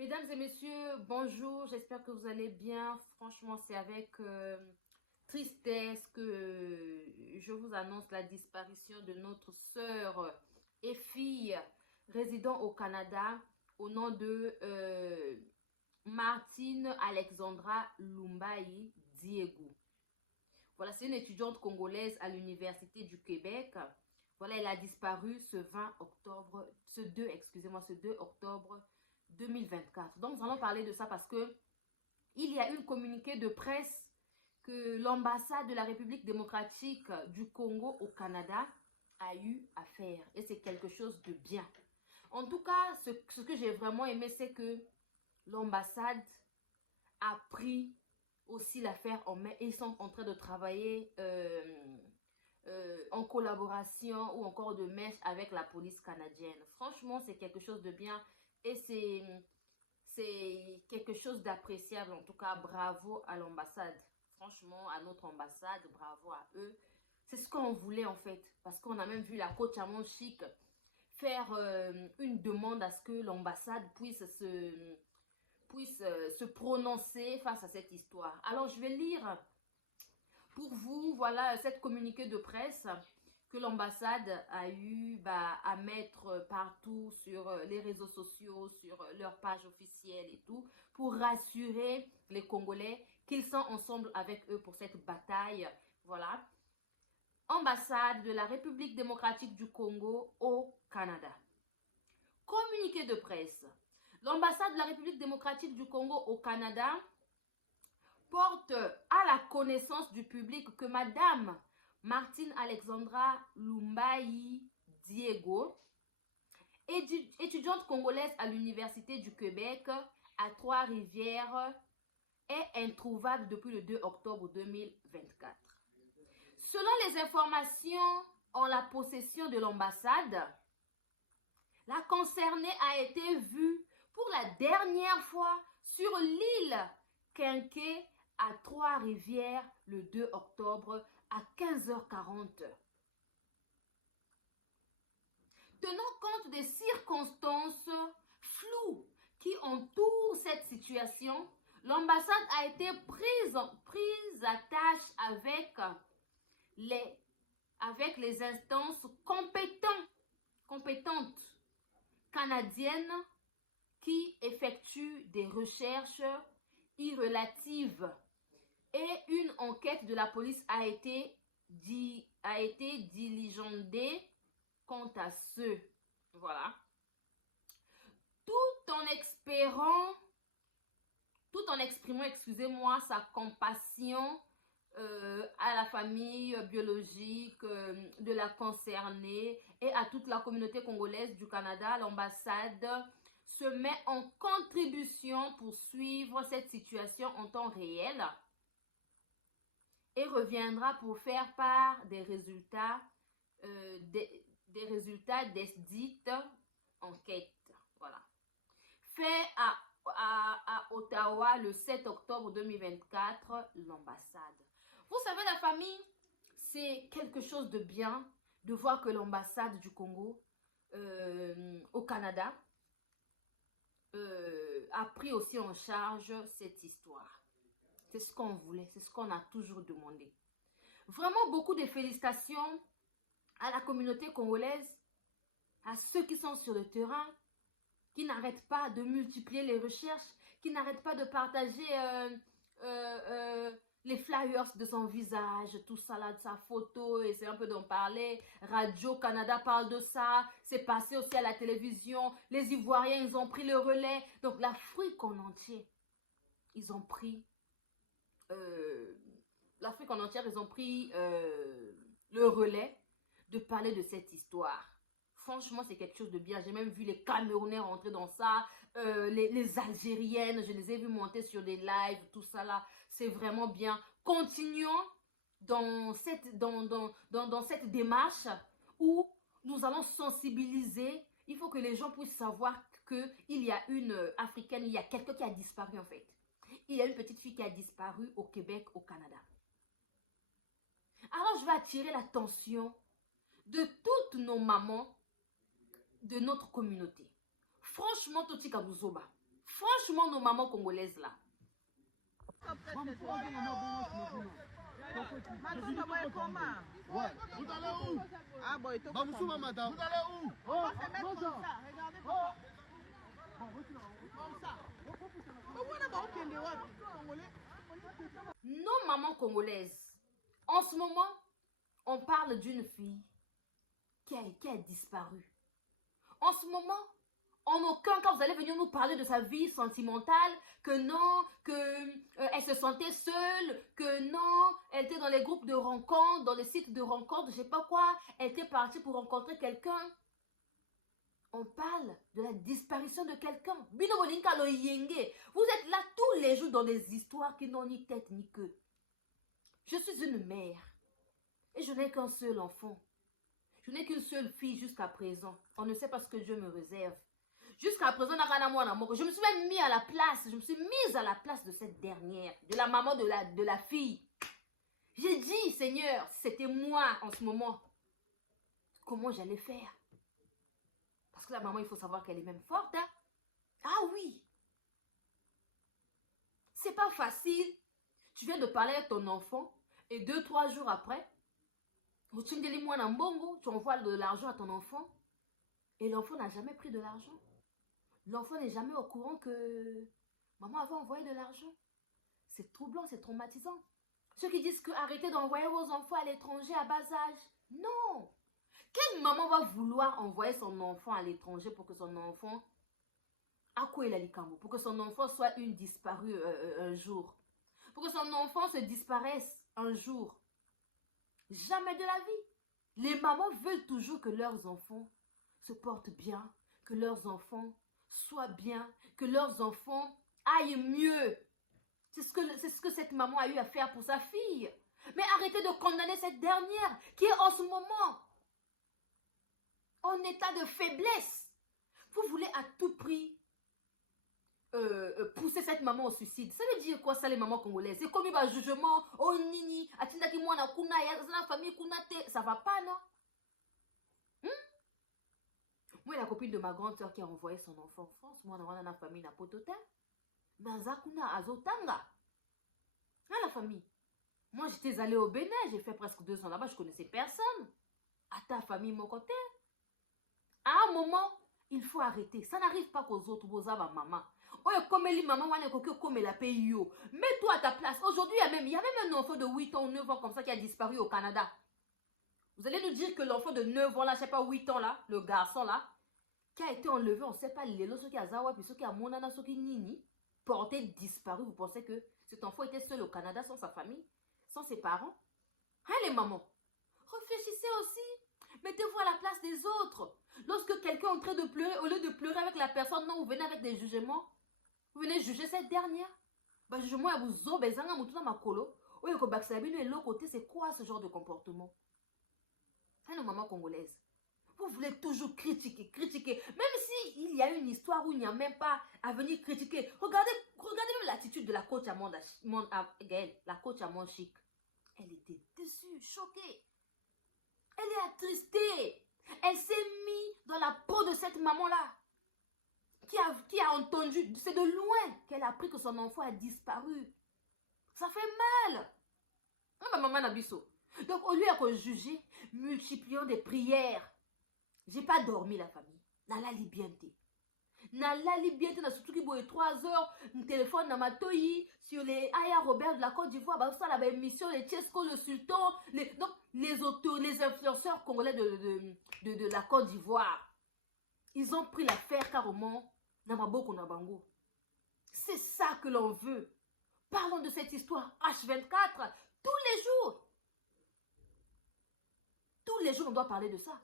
Mesdames et messieurs, bonjour, j'espère que vous allez bien. Franchement, c'est avec tristesse que je vous annonce la disparition de notre sœur et fille résidant au Canada au nom de Martine Alexandra Lumbai Diego. Voilà, c'est une étudiante congolaise à l'Université du Québec. Voilà, elle a disparu ce 20 octobre, ce 2 octobre 2024. Donc, nous allons parler de ça parce que il y a eu un communiqué de presse que l'ambassade de la République démocratique du Congo au Canada a eu à faire. Et c'est quelque chose de bien. En tout cas, ce que j'ai vraiment aimé, c'est que l'ambassade a pris aussi l'affaire en main et ils sont en train de travailler en collaboration ou encore de mèche avec la police canadienne. Franchement, c'est quelque chose de bien et c'est quelque chose d'appréciable. En tout cas, bravo à l'ambassade. Franchement, à notre ambassade, bravo à eux. C'est ce qu'on voulait en fait. Parce qu'on a même vu la coach Amon Chic faire une demande à ce que l'ambassade puisse se prononcer face à cette histoire. Alors, je vais lire pour vous, voilà, cette communiqué de presse que l'ambassade a eu à mettre partout sur les réseaux sociaux, sur leur page officielle et tout, pour rassurer les Congolais qu'ils sont ensemble avec eux pour cette bataille. Voilà. Ambassade de la République démocratique du Congo au Canada. Communiqué de presse. L'ambassade de la République démocratique du Congo au Canada porte à la connaissance du public que Madame Martine Alexandra Lumbai Diego, étudiante congolaise à l'Université du Québec à Trois-Rivières, est introuvable depuis le 2 octobre 2024. Selon les informations en la possession de l'ambassade, la concernée a été vue pour la dernière fois sur l'île Quinquet à Trois-Rivières le 2 octobre à 15h40. Tenant compte des circonstances floues qui entourent cette situation, l'ambassade a été prise à tâche avec les instances compétentes canadiennes qui effectuent des recherches irrelatives et une enquête de la police a été diligentée quant à ce. Voilà. Tout en exprimant, excusez-moi, sa compassion à la famille biologique de la concernée et à toute la communauté congolaise du Canada, l'ambassade se met en contribution pour suivre cette situation en temps réel et reviendra pour faire part des résultats des résultats des dites enquêtes. Voilà. Fait à Ottawa le 7 octobre 2024, l'ambassade. Vous savez, la famille, c'est quelque chose de bien de voir que l'ambassade du Congo au Canada a pris aussi en charge cette histoire. C'est ce qu'on voulait, c'est ce qu'on a toujours demandé. Vraiment beaucoup de félicitations à la communauté congolaise, à ceux qui sont sur le terrain, qui n'arrêtent pas de multiplier les recherches, qui n'arrêtent pas de partager les flyers de son visage, tout ça là, de sa photo, et c'est un peu d'en parler. Radio-Canada parle de ça, c'est passé aussi à la télévision. Les Ivoiriens, ils ont pris le relais. Donc l'Afrique en entier, ils ont pris... l'Afrique en entière, ils ont pris le relais de parler de cette histoire. Franchement, c'est quelque chose de bien. J'ai même vu les Camerounais rentrer dans ça. Les Algériennes, je les ai vus monter sur des lives, tout ça là. C'est vraiment bien. Continuons dans cette démarche où nous allons sensibiliser. Il faut que les gens puissent savoir qu'il y a une Africaine, il y a quelqu'un qui a disparu en fait. Il y a une petite fille qui a disparu au Québec, au Canada. Alors, je vais attirer l'attention de toutes nos mamans de notre communauté. Franchement, Totika Buzoba. Franchement, nos mamans congolaises là. Ouais. Vous allez où? Ah bon, il te Bamsouma, madame. Vous allez où? On va se mettre comme ça. Regardez comment. Comme ça. Nos mamans congolaises, en ce moment, on parle d'une fille qui a disparu. En ce moment, en aucun cas, vous allez venir nous parler de sa vie sentimentale, que non, elle se sentait seule, que non, elle était dans les groupes de rencontres, dans les sites de rencontres, je sais pas quoi, elle était partie pour rencontrer quelqu'un. On parle de la disparition de quelqu'un. Vous êtes là tous les jours dans des histoires qui n'ont ni tête ni queue. Je suis une mère et je n'ai qu'un seul enfant. Je n'ai qu'une seule fille jusqu'à présent. On ne sait pas ce que Dieu me réserve. Jusqu'à présent, je me suis même mise à la place. Je me suis mise à la place de cette dernière, de la maman de la fille. J'ai dit, Seigneur, si c'était moi en ce moment, comment j'allais faire? Parce que la maman, il faut savoir qu'elle est même forte. Hein? Ah oui. C'est pas facile. Tu viens de parler avec ton enfant et 2-3 jours après, tu envoies de l'argent à ton enfant et l'enfant n'a jamais pris de l'argent. L'enfant n'est jamais au courant que maman avait envoyé de l'argent. C'est troublant, c'est traumatisant. Ceux qui disent que arrêtez d'envoyer vos enfants à l'étranger à bas âge. Non. Quelle maman va vouloir envoyer son enfant à l'étranger pour que son enfant pour que son enfant soit une disparue un jour? Pour que son enfant se disparaisse un jour? Jamais de la vie. Les mamans veulent toujours que leurs enfants se portent bien, que leurs enfants soient bien, que leurs enfants aillent mieux. C'est ce que cette maman a eu à faire pour sa fille. Mais arrêtez de condamner cette dernière qui est en ce moment en état de faiblesse. Vous voulez à tout prix pousser cette maman au suicide. Ça veut dire quoi ça, les mamans congolaises? C'est comme un jugement. Oh nini, atindaki mwana kuna ya la famille kuna te. Ça va pas, non? Moi, la copine de ma grande soeur qui a envoyé son enfant en France, moi, dans la famille na potota. Dans kuna azotanga. Dans la famille. Moi, j'étais allée au Bénin, j'ai fait presque 2 ans là-bas, je connaissais personne. À ta famille, mon côté. À un moment, il faut arrêter. Ça n'arrive pas qu'aux autres, vos ma maman. Mets-toi à ta place. Aujourd'hui, il y a même un enfant de 8 ans ou 9 ans comme ça qui a disparu au Canada. Vous allez nous dire que l'enfant de 9 ans là, je sais pas, 8 ans là, le garçon là, qui a été enlevé, on ne sait pas, ceux qui a Zawa, puis ceux qui a Monana, ceux qui Nini, porté disparu. Vous pensez que cet enfant était seul au Canada sans sa famille, sans ses parents? Hein, les mamans? Réfléchissez aussi. Mettez-vous à la place des autres. Lorsque quelqu'un est en train de pleurer, au lieu de pleurer avec la personne, non, vous venez avec des jugements. Vous venez juger cette dernière. Bah, jugement à vous obézanga mutuna makolo. Oye ko baksabi et l'autre côté, c'est quoi ce genre de comportement? Hein, nos mamans congolaises. Vous voulez toujours critiquer, critiquer. Même si il y a une histoire où il n'y a même pas à venir critiquer. Regardez même l'attitude de la coach à Gaëlle, la coach à mon chic. Elle était déçue, choquée. Elle est attristée. Elle s'est mise dans la peau de cette maman-là. Qui a entendu, c'est de loin qu'elle a appris que son enfant a disparu. Ça fait mal. Ma maman n'a biso. Donc, au lieu de juger, multiplions des prières. J'ai pas dormi, la famille. Nala libiente. Nala libiente, na surtout qui boit 3 heures, un téléphone dans ma toyi, sur les Aya Robert de la Côte d'Ivoire, bah, ça, la émission, les Tchesco, le Sultan, donc, les influenceurs congolais de la Côte d'Ivoire. Ils ont pris l'affaire carrément dans ma boko na bango. C'est ça que l'on veut. Parlons de cette histoire H24 tous les jours. Tous les jours, on doit parler de ça.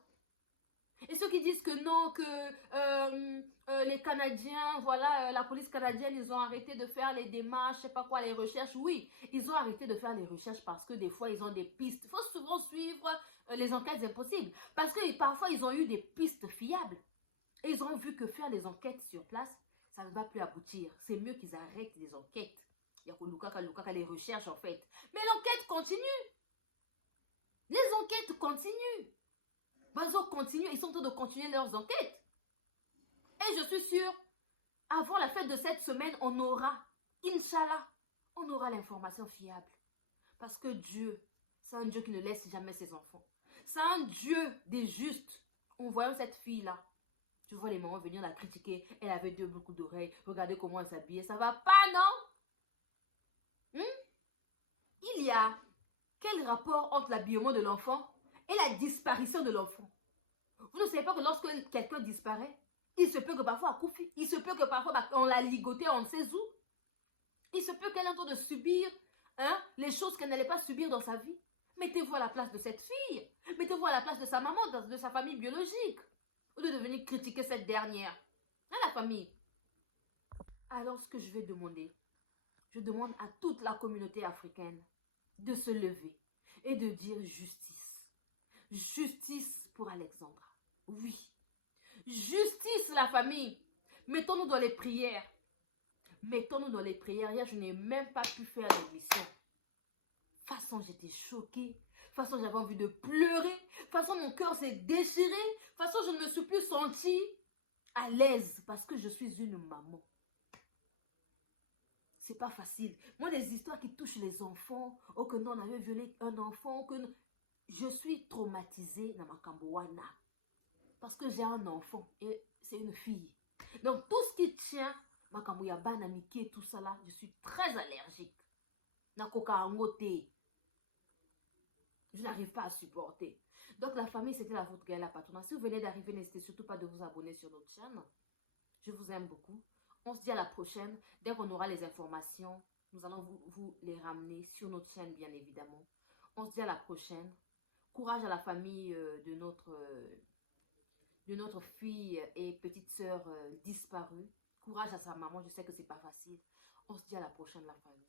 Et ceux qui disent que non, que les Canadiens, voilà, la police canadienne, ils ont arrêté de faire les démarches, je sais pas quoi, les recherches. Oui, ils ont arrêté de faire les recherches parce que des fois, ils ont des pistes. Il faut souvent suivre les enquêtes impossibles. Parce que parfois, ils ont eu des pistes fiables. Et ils ont vu que faire les enquêtes sur place, ça ne va plus aboutir. C'est mieux qu'ils arrêtent les enquêtes. Il y a les recherches en fait. Mais l'enquête continue. Les enquêtes continuent. Ils sont en train de continuer leurs enquêtes. Et je suis sûre Avant la fin de cette semaine, on aura, Inch'Allah, on aura l'information fiable. Parce que Dieu, c'est un Dieu qui ne laisse jamais ses enfants. C'est un Dieu des justes. En voyant cette fille-là, tu vois les mamans venir la critiquer. Elle avait deux boucles d'oreilles. Regardez comment elle s'habillait. Ça va pas, non? Il y a quel rapport entre l'habillement de l'enfant et la disparition de l'enfant? Vous ne savez pas que lorsque quelqu'un disparaît, il se peut que parfois elle coupe, il se peut que parfois on l'a ligoté, on ne sait où. Il se peut qu'elle est en train de subir les choses qu'elle n'allait pas subir dans sa vie. Mettez-vous à la place de cette fille. Mettez-vous à la place de sa maman, de sa famille biologique. Au lieu de venir critiquer cette dernière. La famille. Alors ce que je vais demander, je demande à toute la communauté africaine de se lever et de dire justice. Justice pour Alexandra. Oui. Justice, la famille. Mettons-nous dans les prières. Mettons-nous dans les prières. Hier, je n'ai même pas pu faire l'émission. De toute façon, j'étais choquée. De toute façon, j'avais envie de pleurer. De toute façon, mon cœur s'est déchiré. De toute façon, je ne me suis plus sentie à l'aise parce que je suis une maman. C'est pas facile. Moi, les histoires qui touchent les enfants, oh que non, on avait violé un enfant, que non, je suis traumatisée dans ma Cambouana. Parce que j'ai un enfant et c'est une fille. Donc, tout ce qui tient, ma Cambouyaba, Namiki et tout ça là, je suis très allergique. Nakoka Angote. Je n'arrive pas à supporter. Donc, la famille, c'était la vôtre, Gaëla Patona. Si vous venez d'arriver, n'hésitez surtout pas de vous abonner sur notre chaîne. Je vous aime beaucoup. On se dit à la prochaine. Dès qu'on aura les informations, nous allons vous les ramener sur notre chaîne, bien évidemment. On se dit à la prochaine. Courage à la famille de notre fille et petite sœur disparue. Courage à sa maman, je sais que c'est pas facile. On se dit à la prochaine, la famille.